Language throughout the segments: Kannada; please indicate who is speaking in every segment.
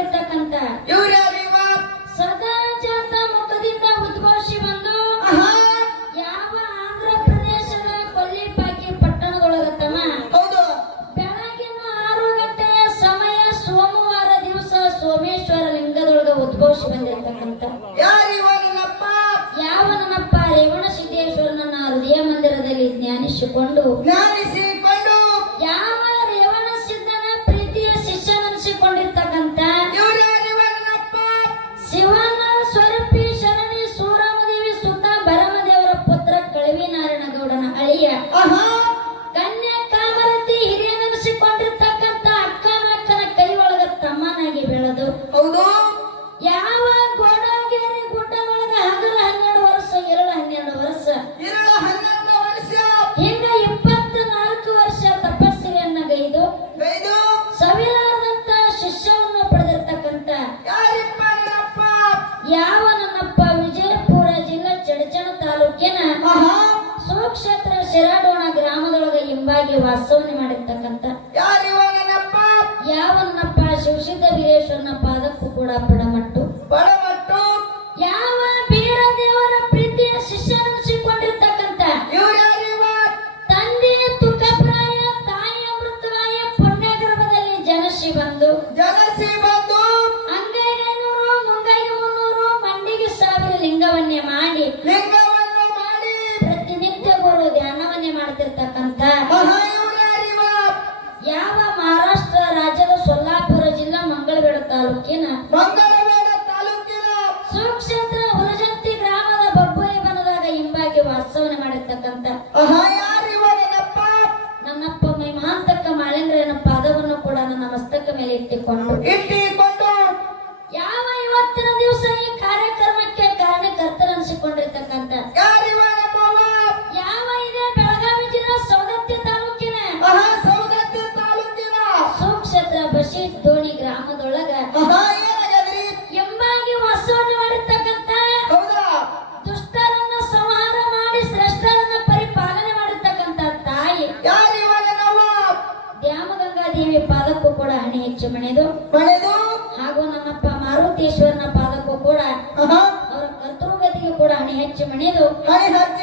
Speaker 1: ಬಂದಿರ್ತಕ್ಕಂತ ಇವ್ರ್ಯಾರಿವ ಸದಾಚಾರ ಮುಖದಿಂದ ಉದ್ಘೋಷಿ ಬಂದು ಯಾವ ಆಂಧ್ರ ಪ್ರದೇಶದ ಕೊಲ್ಲಿಪಾಕಿ ಪಟ್ಟಣದೊಳಗತ್ತಮ್ಮ ಹೌದು. ಬೆಳಗಿನ ಆರು ಗಂಟೆಯ ಸಮಯ ಸೋಮವಾರ ದಿವಸ ಸೋಮೇಶ್ವರ ಲಿಂಗದೊಳಗ ಉದ್ಘೋಷಿ ಬಂದಿರ್ತಕ್ಕಂತ. ಯಾವ ನನ್ನಪ್ಪ ರೇವಣ ಸಿದ್ದೇಶ್ವರನ ಹೃದಯ ಮಂದಿರದಲ್ಲಿ ಜ್ಞಾನಿಸಿಕೊಂಡು ಜ್ಞಾನಿಸಿ. ಹೇಳೋದು?
Speaker 2: ಹೌದು.
Speaker 1: ಯಾವ ಗೋಡಾಗೇರಿ ಗುಡ್ಡ ಒಳಗ ಹನ್ನೆರಡು ವರ್ಷ ಇರಲ್ಲ ಹನ್ನೆರಡು ವರ್ಷ?
Speaker 2: ಇರಲ್ಲ ಹನ್ನೆರಡು ವರ್ಷ.
Speaker 1: ಹಿಂಗ ಇಪ್ಪತ್ತ ವರ್ಷ ಗೈದು
Speaker 2: ಗೈದು.
Speaker 1: ಸವಿಲಾರದಂತ ಶಿಷ್ಯವನ್ನು
Speaker 2: ಪಡೆದಿರ್ತಕ್ಕಂತ
Speaker 1: ಯಾವ ನನ್ನಪ್ಪ? ವಿಜಯಪುರ ಜಿಲ್ಲಾ ಚಡಚಣ ತಾಲೂಕಿನ ಸ್ವಕ್ಷೇತ್ರ ಶಿರಾಡೋಣ ಗ್ರಾಮದೊಳಗ ಹಿಂಬಾಗಿ ವಾಸವನ್ನ ಮಾಡಿರ್ತಕ್ಕಂತ ನನ್ನ ಪಾದಕ್ಕೂ ಕೂಡ ಪಣಮಟ್ಟು ಮಾಡ್ಬೇಕಂತ ಮಣೆದು
Speaker 2: ಮಣೆದು
Speaker 1: ಹಾಗೂ ನನ್ನಪ್ಪ ಮಾರುತೇಶ್ವರನ ಪಾದಕ್ಕೂ ಕೂಡ ಅವರ ಕರ್ತೃಗತಿಗೂ ಕೂಡ ಹಣೆ ಹೆಚ್ಚು ಮಣೆದು
Speaker 2: ಹಣೆ ಹಚ್ಚ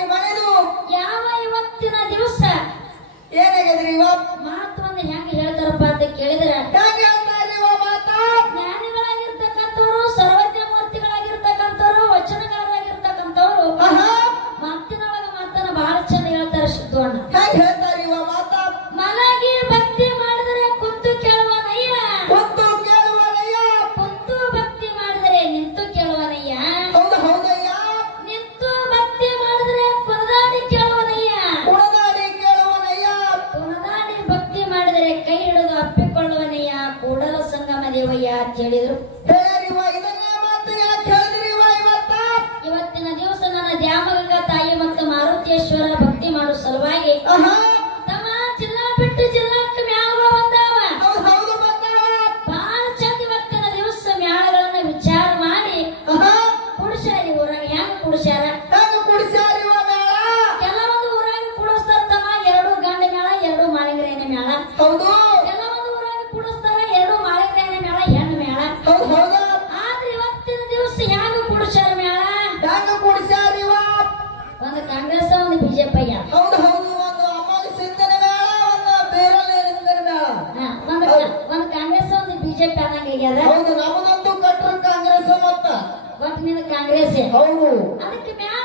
Speaker 1: Uh-huh.
Speaker 2: ಹೌದು
Speaker 1: ನಮ್ಮದಂತೂ ಕಟ್ಟರು ಕಾಂಗ್ರೆಸ್ ಮತ್ತ.
Speaker 2: ಒಟ್ಟು
Speaker 1: ನಿನ್ನ ಕಾಂಗ್ರೆಸ್
Speaker 2: ಹೌದು.
Speaker 1: ಅದಕ್ಕೆ ಮ್ಯಾಲ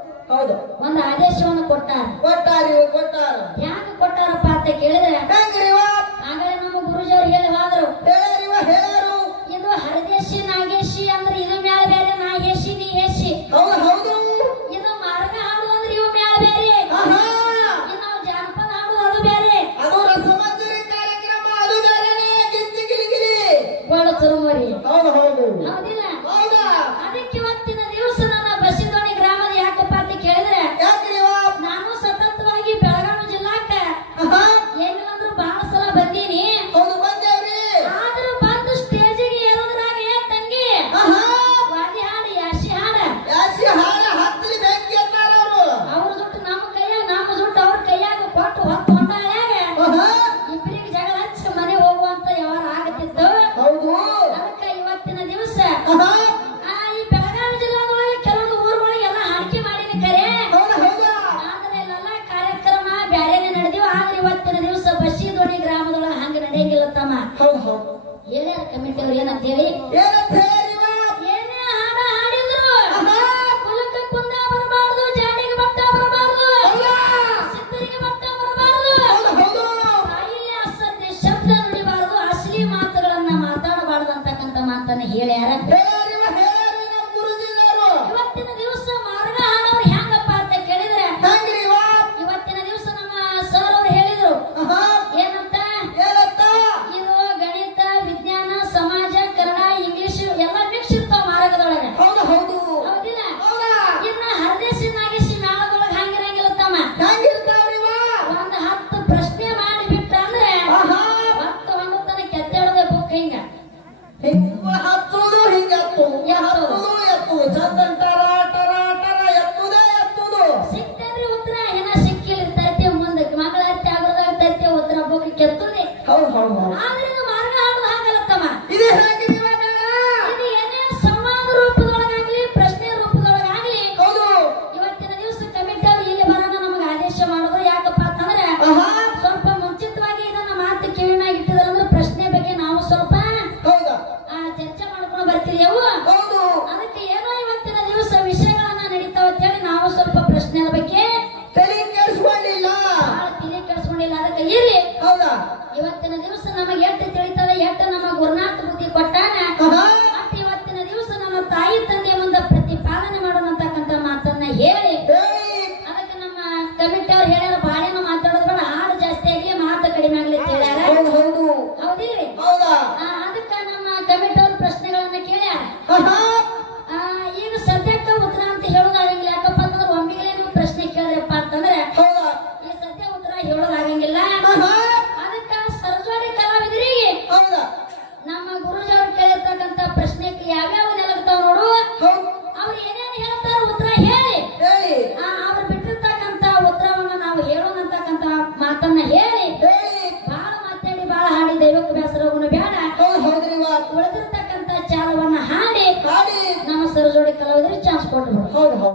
Speaker 2: ಹೌದು.
Speaker 1: ಒಂದು ಆದೇಶವನ್ನು ಕೊಟ್ಟಾರ.
Speaker 2: ಕೊಟ್ಟಾರ ಕೊಟ್ಟಾರ.
Speaker 1: 说什么？好
Speaker 2: 的好。